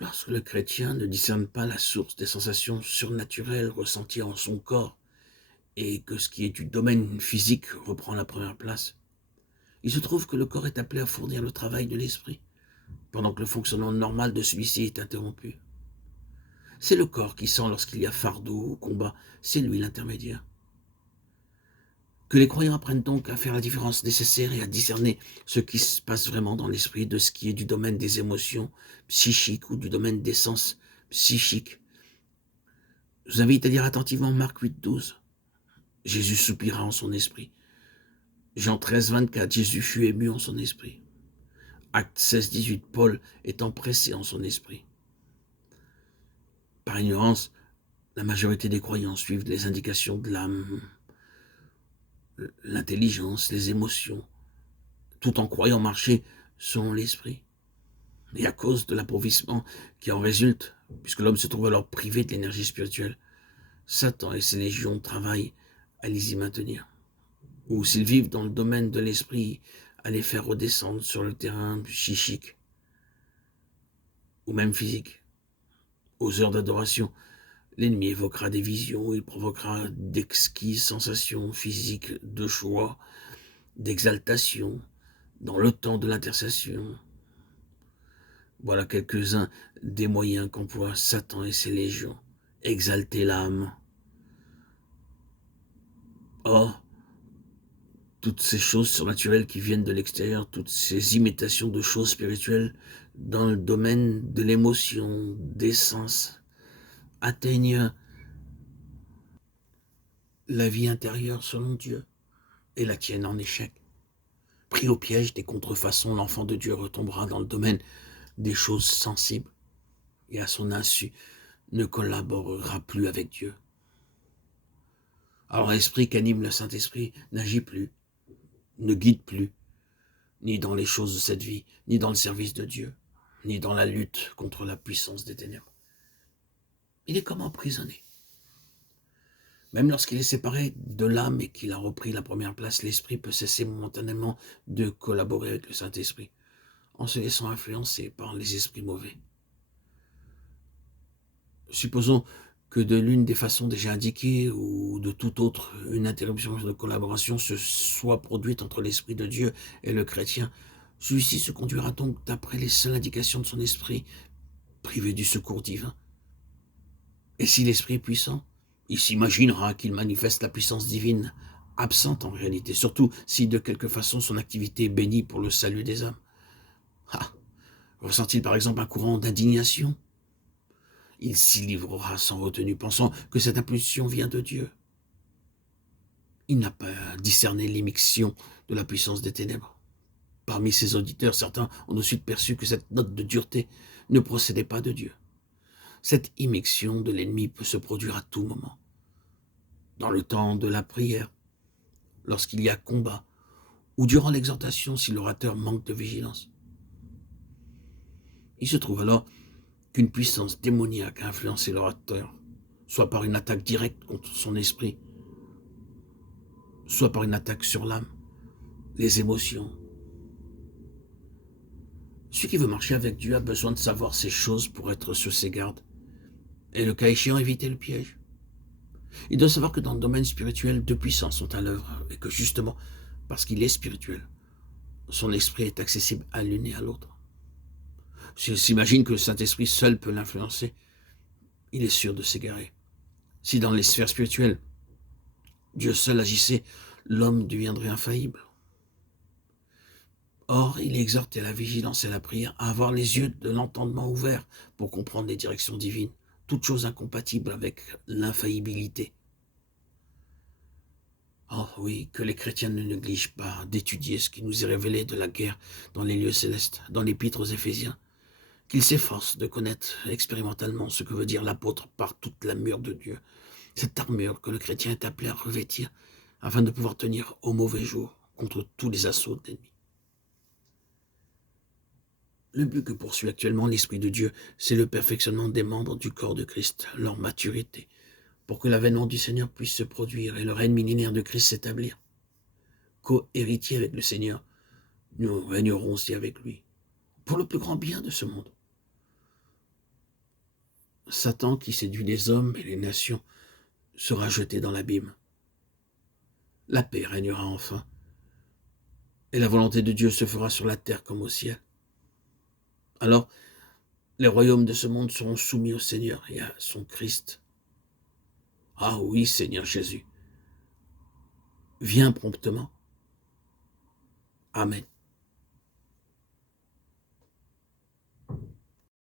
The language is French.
Lorsque le chrétien ne discerne pas la source des sensations surnaturelles ressenties en son corps et que ce qui est du domaine physique reprend la première place, il se trouve que le corps est appelé à fournir le travail de l'esprit, pendant que le fonctionnement normal de celui-ci est interrompu. C'est le corps qui sent lorsqu'il y a fardeau ou combat, c'est lui l'intermédiaire. Que les croyants apprennent donc à faire la différence nécessaire et à discerner ce qui se passe vraiment dans l'esprit de ce qui est du domaine des émotions psychiques ou du domaine des sens psychiques. Je vous invite à lire attentivement Marc 8,12. Jésus soupira en son esprit. Jean 13,24. Jésus fut ému en son esprit. Acte 16,18. Paul étant pressé en son esprit. Par ignorance, la majorité des croyants suivent les indications de l'âme, l'intelligence, les émotions, tout en croyant marcher selon l'esprit. Et à cause de l'appauvrissement qui en résulte, puisque l'homme se trouve alors privé de l'énergie spirituelle, Satan et ses légions travaillent à les y maintenir. Ou s'ils vivent dans le domaine de l'esprit, à les faire redescendre sur le terrain psychique, ou même physique. Aux heures d'adoration, l'ennemi évoquera des visions, il provoquera d'exquises sensations physiques de joie, d'exaltation, dans le temps de l'intercession. Voilà quelques-uns des moyens qu'emploient Satan et ses légions. Exalter l'âme. Or, toutes ces choses surnaturelles qui viennent de l'extérieur, toutes ces imitations de choses spirituelles dans le domaine de l'émotion, des sens, atteignent la vie intérieure selon Dieu et la tiennent en échec. Pris au piège des contrefaçons, l'enfant de Dieu retombera dans le domaine des choses sensibles et à son insu ne collaborera plus avec Dieu. Alors l'esprit qu'anime le Saint-Esprit n'agit plus, ne guide plus, ni dans les choses de cette vie, ni dans le service de Dieu, ni dans la lutte contre la puissance des ténèbres. Il est comme emprisonné. Même lorsqu'il est séparé de l'âme et qu'il a repris la première place, l'esprit peut cesser momentanément de collaborer avec le Saint-Esprit, en se laissant influencer par les esprits mauvais. Supposons que de l'une des façons déjà indiquées ou de toute autre, une interruption de collaboration se soit produite entre l'Esprit de Dieu et le chrétien. Celui-ci se conduira donc d'après les seules indications de son esprit, privé du secours divin. Et si l'Esprit est puissant, il s'imaginera qu'il manifeste la puissance divine, absente en réalité, surtout si de quelque façon son activité est bénie pour le salut des âmes. Ah, ressent-il par exemple un courant d'indignation? Il s'y livrera sans retenue, pensant que cette impulsion vient de Dieu. Il n'a pas discerné l'immixtion de la puissance des ténèbres. Parmi ses auditeurs, certains ont ensuite perçu que cette note de dureté ne procédait pas de Dieu. Cette immixtion de l'ennemi peut se produire à tout moment. Dans le temps de la prière, lorsqu'il y a combat, ou durant l'exhortation si l'orateur manque de vigilance. Il se trouve alors qu'une puissance démoniaque a influencé l'orateur, soit par une attaque directe contre son esprit, soit par une attaque sur l'âme, les émotions. Celui qui veut marcher avec Dieu a besoin de savoir ces choses pour être sur ses gardes, et le cas échéant éviter le piège. Il doit savoir que dans le domaine spirituel, deux puissances sont à l'œuvre, et que justement, parce qu'il est spirituel, son esprit est accessible à l'une et à l'autre. S'il s'imagine que le Saint-Esprit seul peut l'influencer, il est sûr de s'égarer. Si dans les sphères spirituelles, Dieu seul agissait, l'homme deviendrait infaillible. Or, il exhorte à la vigilance et à la prière, à avoir les yeux de l'entendement ouverts pour comprendre les directions divines, toutes choses incompatibles avec l'infaillibilité. Oh oui, que les chrétiens ne négligent pas d'étudier ce qui nous est révélé de la guerre dans les lieux célestes, dans l'épître aux Éphésiens, qu'ils s'efforcent de connaître expérimentalement ce que veut dire l'apôtre par toute l'armure de Dieu, cette armure que le chrétien est appelé à revêtir afin de pouvoir tenir au mauvais jour contre tous les assauts de l'ennemi. Le but que poursuit actuellement l'Esprit de Dieu, c'est le perfectionnement des membres du corps de Christ, leur maturité, pour que l'avènement du Seigneur puisse se produire et le règne millénaire de Christ s'établir. Co-héritiers avec le Seigneur, nous régnerons aussi avec lui, pour le plus grand bien de ce monde. Satan, qui séduit les hommes et les nations, sera jeté dans l'abîme. La paix régnera enfin, et la volonté de Dieu se fera sur la terre comme au ciel. Alors, les royaumes de ce monde seront soumis au Seigneur et à son Christ. Ah oui, Seigneur Jésus, viens promptement. Amen.